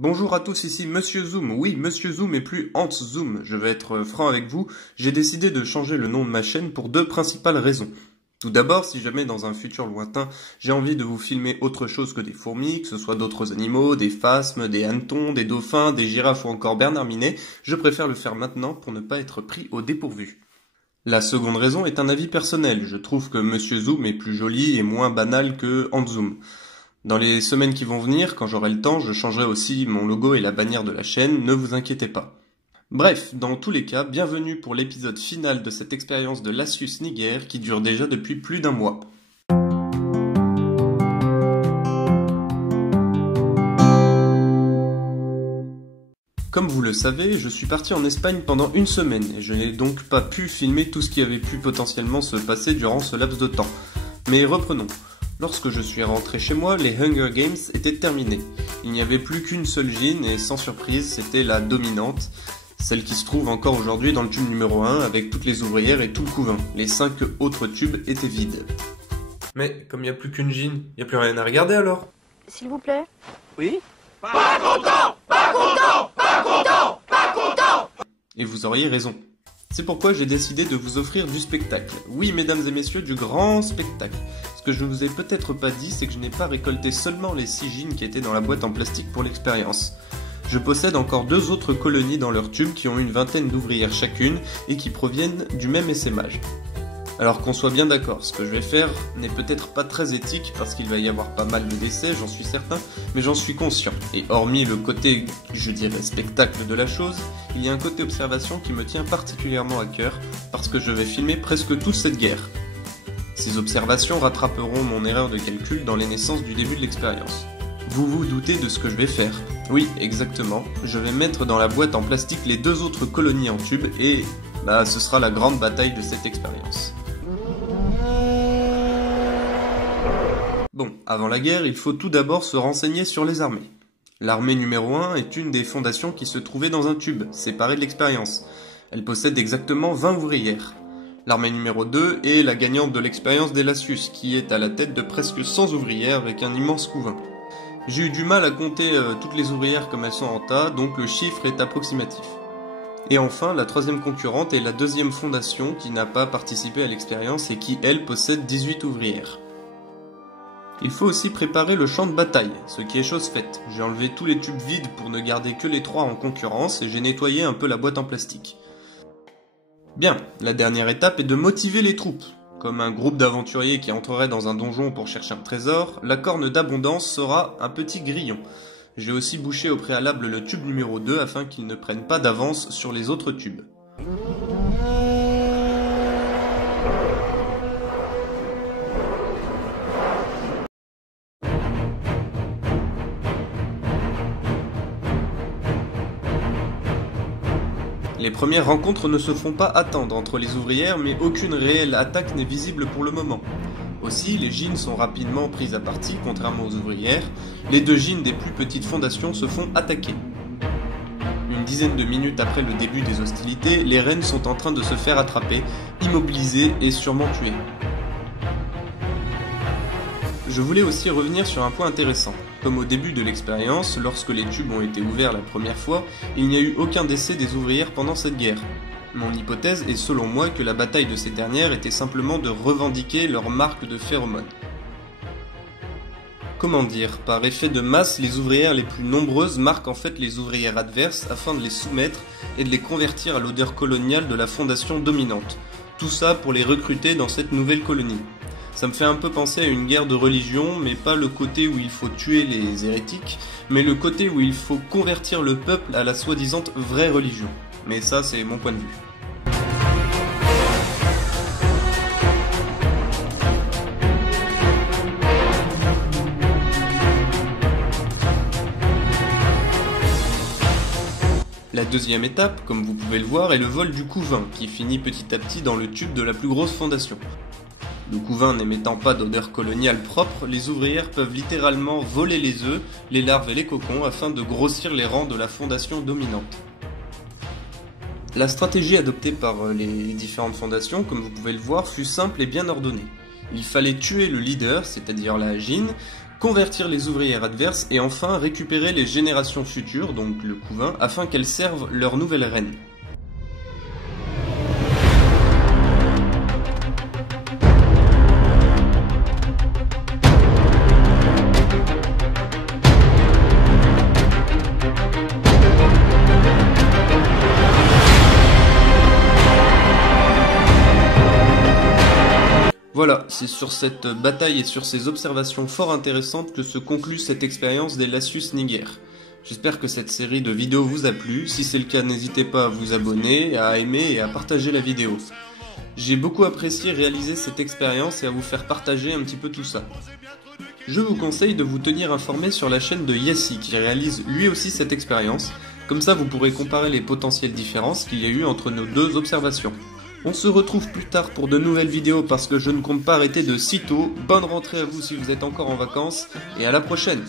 Bonjour à tous, ici Monsieur Zoom. Oui, Monsieur Zoom et plus Hans Zoom. Je vais être franc avec vous, j'ai décidé de changer le nom de ma chaîne pour deux principales raisons. Tout d'abord, si jamais dans un futur lointain, j'ai envie de vous filmer autre chose que des fourmis, que ce soit d'autres animaux, des phasmes, des hannetons, des dauphins, des girafes ou encore Bernard Minet, je préfère le faire maintenant pour ne pas être pris au dépourvu. La seconde raison est un avis personnel. Je trouve que Monsieur Zoom est plus joli et moins banal que Hans Zoom. Dans les semaines qui vont venir, quand j'aurai le temps, je changerai aussi mon logo et la bannière de la chaîne, ne vous inquiétez pas. Bref, dans tous les cas, bienvenue pour l'épisode final de cette expérience de Lasius Niger qui dure déjà depuis plus d'un mois. Comme vous le savez, je suis parti en Espagne pendant une semaine et je n'ai donc pas pu filmer tout ce qui avait pu potentiellement se passer durant ce laps de temps. Mais reprenons. Lorsque je suis rentré chez moi, les Hunger Games étaient terminés. Il n'y avait plus qu'une seule gin et sans surprise, c'était la dominante, celle qui se trouve encore aujourd'hui dans le tube numéro 1 avec toutes les ouvrières et tout le couvain. Les 5 autres tubes étaient vides. Mais comme il n'y a plus qu'une gin, il n'y a plus rien à regarder alors? S'il vous plaît. Oui? Pas content! Pas content! Pas content! Pas content! Et vous auriez raison. C'est pourquoi j'ai décidé de vous offrir du spectacle. Oui, mesdames et messieurs, du grand spectacle. Ce que je vous ai peut-être pas dit, c'est que je n'ai pas récolté seulement les 6 gins qui étaient dans la boîte en plastique pour l'expérience. Je possède encore 2 autres colonies dans leur tube qui ont une vingtaine d'ouvrières chacune et qui proviennent du même essaimage. Alors qu'on soit bien d'accord, ce que je vais faire n'est peut-être pas très éthique parce qu'il va y avoir pas mal de décès, j'en suis certain, mais j'en suis conscient. Et hormis le côté, je dirais, spectacle de la chose, il y a un côté observation qui me tient particulièrement à cœur parce que je vais filmer presque toute cette guerre. Ces observations rattraperont mon erreur de calcul dans les naissances du début de l'expérience. Vous vous doutez de ce que je vais faire? Oui, exactement, je vais mettre dans la boîte en plastique les 2 autres colonies en tube et ce sera la grande bataille de cette expérience. Bon, avant la guerre, il faut tout d'abord se renseigner sur les armées. L'armée numéro 1 est une des fondations qui se trouvait dans un tube, séparé de l'expérience. Elle possède exactement 20 ouvrières. L'armée numéro 2 est la gagnante de l'expérience des Lasius, qui est à la tête de presque 100 ouvrières avec un immense couvain. J'ai eu du mal à compter toutes les ouvrières comme elles sont en tas, donc le chiffre est approximatif. Et enfin, la troisième concurrente est la deuxième fondation qui n'a pas participé à l'expérience et qui, elle, possède 18 ouvrières. Il faut aussi préparer le champ de bataille, ce qui est chose faite. J'ai enlevé tous les tubes vides pour ne garder que les 3 en concurrence et j'ai nettoyé un peu la boîte en plastique. Bien, la dernière étape est de motiver les troupes. Comme un groupe d'aventuriers qui entrerait dans un donjon pour chercher un trésor, la corne d'abondance sera un petit grillon. J'ai aussi bouché au préalable le tube numéro 2 afin qu'il ne prenne pas d'avance sur les autres tubes. Les premières rencontres ne se font pas attendre entre les ouvrières, mais aucune réelle attaque n'est visible pour le moment. Aussi, les gins sont rapidement prises à partie, contrairement aux ouvrières. Les 2 gins des plus petites fondations se font attaquer. Une dizaine de minutes après le début des hostilités, les reines sont en train de se faire attraper, immobilisées et sûrement tuées. Je voulais aussi revenir sur un point intéressant. Comme au début de l'expérience, lorsque les tubes ont été ouverts la première fois, il n'y a eu aucun décès des ouvrières pendant cette guerre. Mon hypothèse est selon moi que la bataille de ces dernières était simplement de revendiquer leur marque de phéromones. Comment dire, par effet de masse, les ouvrières les plus nombreuses marquent en fait les ouvrières adverses afin de les soumettre et de les convertir à l'odeur coloniale de la fondation dominante. Tout ça pour les recruter dans cette nouvelle colonie. Ça me fait un peu penser à une guerre de religion, mais pas le côté où il faut tuer les hérétiques, mais le côté où il faut convertir le peuple à la soi-disant vraie religion. Mais ça, c'est mon point de vue. La deuxième étape, comme vous pouvez le voir, est le vol du couvain, qui finit petit à petit dans le tube de la plus grosse fondation. Le couvain n'émettant pas d'odeur coloniale propre, les ouvrières peuvent littéralement voler les œufs, les larves et les cocons afin de grossir les rangs de la fondation dominante. La stratégie adoptée par les différentes fondations, comme vous pouvez le voir, fut simple et bien ordonnée. Il fallait tuer le leader, c'est-à-dire la gin, convertir les ouvrières adverses et enfin récupérer les générations futures, donc le couvain, afin qu'elles servent leur nouvelle reine. Voilà, c'est sur cette bataille et sur ces observations fort intéressantes que se conclut cette expérience des Lasius Niger. J'espère que cette série de vidéos vous a plu, si c'est le cas n'hésitez pas à vous abonner, à aimer et à partager la vidéo. J'ai beaucoup apprécié réaliser cette expérience et à vous faire partager un petit peu tout ça. Je vous conseille de vous tenir informé sur la chaîne de Yassi qui réalise lui aussi cette expérience, comme ça vous pourrez comparer les potentielles différences qu'il y a eu entre nos deux observations. On se retrouve plus tard pour de nouvelles vidéos parce que je ne compte pas arrêter de sitôt. Bonne rentrée à vous si vous êtes encore en vacances et à la prochaine.